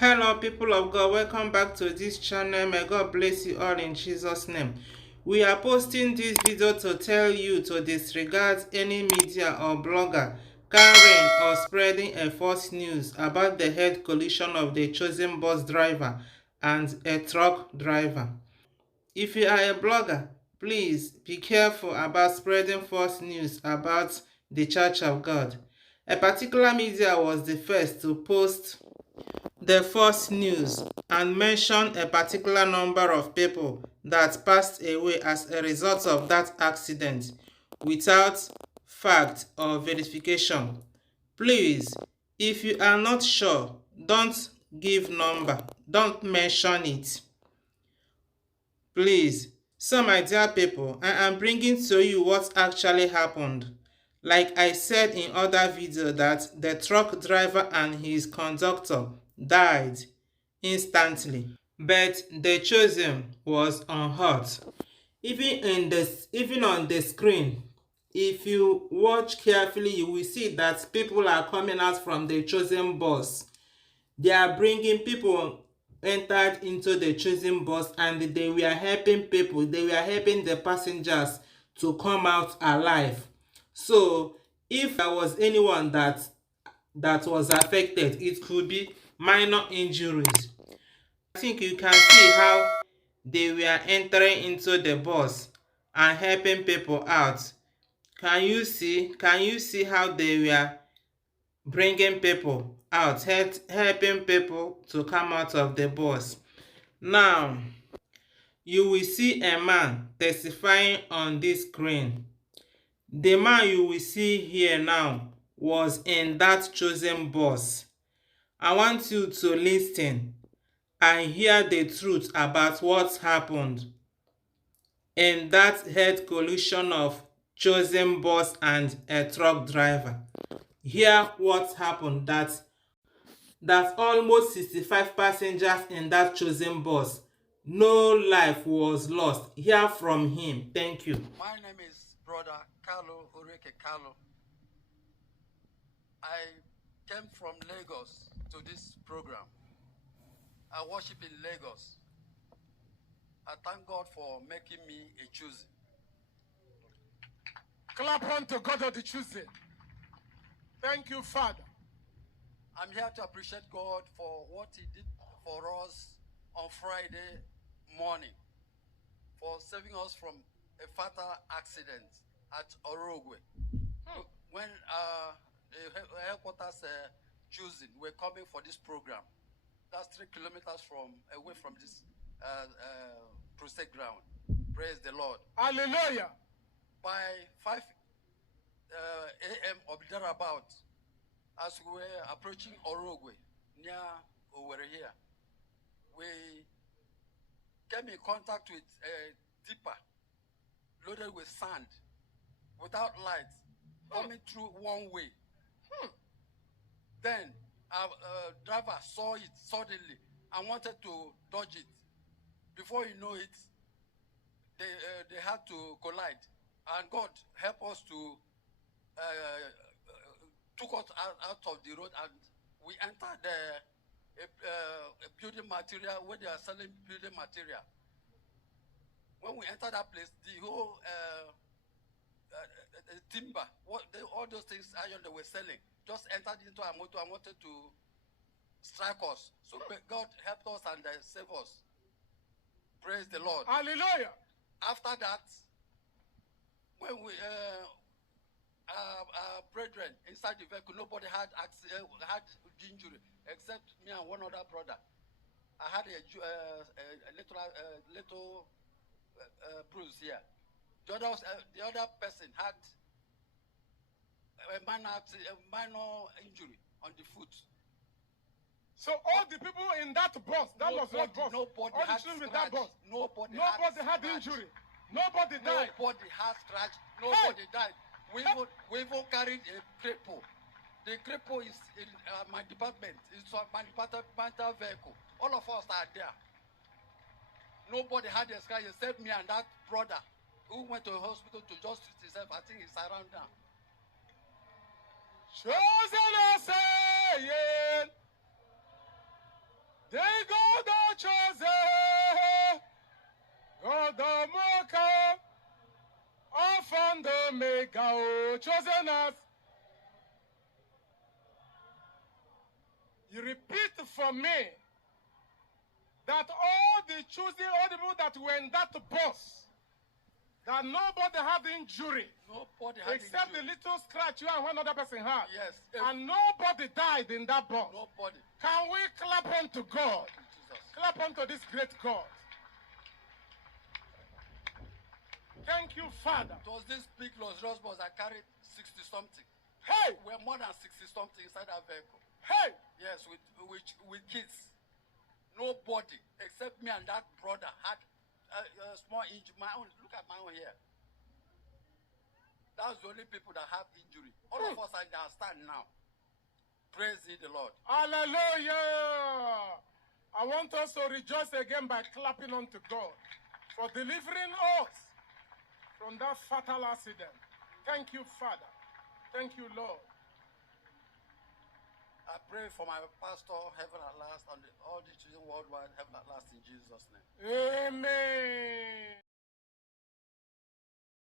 Hello, people of God, welcome back to this channel. May God bless you all in Jesus' name. We are posting this video to tell you to disregard any media or blogger carrying or spreading a false news about the head collision of the chosen bus driver and a truck driver. If you are a blogger, please be careful about spreading false news about the Church of God. A particular media was the first to post the false news and mention a particular number of people that passed away as a result of that accident without fact or verification. Please, if you are not sure, don't give number, don't mention it. Please, so my dear people, I am bringing to you what actually happened. Like I said in other video that the truck driver and his conductor died instantly, but the chosen was unhurt. Even on the screen, if you watch carefully, you will see that people are coming out from the chosen bus. They are bringing people entered into the chosen bus and they were helping people. They were helping the passengers to come out alive. So if there was anyone that was affected, it could be minor injuries. I think you can see how they were entering into the bus and helping people out. Can you see how they were bringing people out, helping people to come out of the bus? Now, you will see a man testifying on this screen. The man you will see here now was in that chosen bus. I want you to listen and hear the truth about what happened in that head collision of chosen bus and a truck driver. Hear what happened, that almost 65 passengers in that chosen bus. No life was lost. Hear from him. Thank you. My name is Brother Carlo Oreke Carlo. I came from Lagos to this program. I worship in Lagos. I thank God for making me a choosing. Clap on to God of the choosing. Thank you, Father. I'm here to appreciate God for what He did for us on Friday morning, for saving us from a fatal accident at Orogwe. When the headquarters choosing, we're coming for this program. That's 3 kilometers away from this crusade ground. Praise the Lord. Hallelujah. By 5 a.m. or thereabout, as we were approaching Orogwe, near Owerri here, we came in contact with a tipper loaded with sand, without lights, coming through one way. Then our driver saw it suddenly and wanted to dodge it. Before you know it, they had to collide, and God helped us to took us out of the road, and we entered a building material where they are selling building material. When we entered that place, the whole timber, all those things iron they were selling, just entered into our motor and wanted to strike us. So God helped us and saved us. Praise the Lord. Hallelujah. After that, when we our brethren inside the vehicle, nobody had injury except me and one other brother. I had a little bruise here. The other person had a minor injury on the foot. So all the people in that bus, that was what bus? Nobody all had the children in scratch. that bus. Nobody had injury. Nobody died. Nobody has scratch. Nobody died. We even carried a cripple. The cripple is in my department. It's my departmental vehicle. All of us are there. Nobody had a scratch except me and that brother who went to the hospital to just treat himself. I think he's around now. Chosen or saying. Omega, oh, chosen us. You repeat for me that all the people that were in that bus, that nobody had injury. Nobody had except injury. the little scratch you and one other person had. Yes. And nobody died in that bus. Nobody. Can we clap unto God? Jesus. Clap unto this great God. Thank you, Father. It was this big luxurious bus that carried 60 something. Hey! We're more than 60 something inside that vehicle. Hey! Yes, with kids. Nobody except me and that brother had a small injury. My own, look at my own here. That's the only people that have injury. All of us understand now. Praise ye the Lord. Hallelujah! I want us to rejoice again by clapping unto God for delivering us from that fatal accident. Thank you, Father. Thank you, Lord. I pray for my pastor, heaven at last, and all the children worldwide, heaven at last, in Jesus' name. Amen.